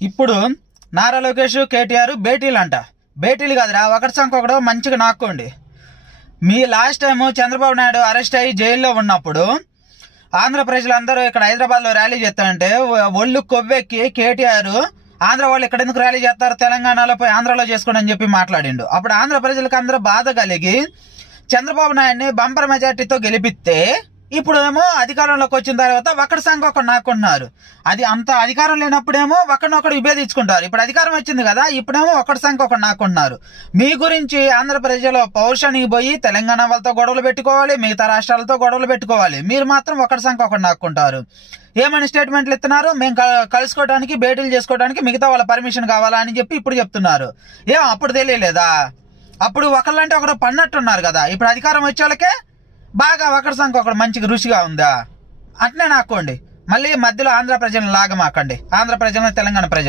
ఇప్పుడు నారా లోకేష్ కేటీఆర్ భేటీలు అంట. భేటీలు కాదురా, ఒకటి సంఖ్య ఒకడు మంచిగా నాక్కోండి. మీ last time Chandrababu Naidu arrest అయ్యి జైల్లో ఉన్నప్పుడు ఆంధ్ర ప్రజలందరూ ఇక్కడ హైదరాబాద్లో ర్యాలీ చేస్తారంటే ఒళ్ళు కొవ్వెక్కి కేటీఆర్ ఆంధ్ర వాళ్ళు ఇక్కడ ఎందుకు ర్యాలీ చేస్తారు, తెలంగాణలో పోయి ఆంధ్రలో చేసుకోండి అని చెప్పి మాట్లాడిండు. అప్పుడు ఆంధ్ర ప్రజలకు అందరూ బాధ కలిగి చంద్రబాబు నాయుడిని బంపర్ మెజార్టీతో గెలిపిస్తే ఇప్పుడు ఏమో అధికారంలోకి వచ్చిన తర్వాత ఒక్కడి సంఖ్య ఒకటి నాకుంటున్నారు. అది అంత అధికారం లేనప్పుడేమో ఒకరినొకడు విభేదించుకుంటారు. ఇప్పుడు అధికారం వచ్చింది కదా, ఇప్పుడేమో ఒకటి సంఖ్య ఒకటి నాకుంటున్నారు. మీ గురించి ఆంధ్ర ప్రజల పౌరుషానికి పోయి తెలంగాణ వాళ్ళతో గొడవలు పెట్టుకోవాలి, మిగతా రాష్ట్రాలతో గొడవలు పెట్టుకోవాలి. మీరు మాత్రం ఒకటి సంఖ్య ఒకటి నాకుంటారు. ఏమని స్టేట్మెంట్లు ఇస్తున్నారు, మేము కలుసుకోవడానికి భేటీలు చేసుకోవడానికి మిగతా వాళ్ళ పర్మిషన్ కావాలా అని చెప్పి ఇప్పుడు చెప్తున్నారు. అప్పుడు తెలియలేదా? అప్పుడు ఒకళ్ళంటే ఒకరు పన్నట్టున్నారు కదా. ఇప్పుడు అధికారం వచ్చేళ్ళకే బాగా ఒకరి సంఖ్య ఒకటి మంచిగా రుచిగా ఉందా, అట్నే నాకోండి. మళ్ళీ మధ్యలో ఆంధ్ర ప్రజలను లాగమాకండి, ఆంధ్ర ప్రజలను తెలంగాణ ప్రజలు.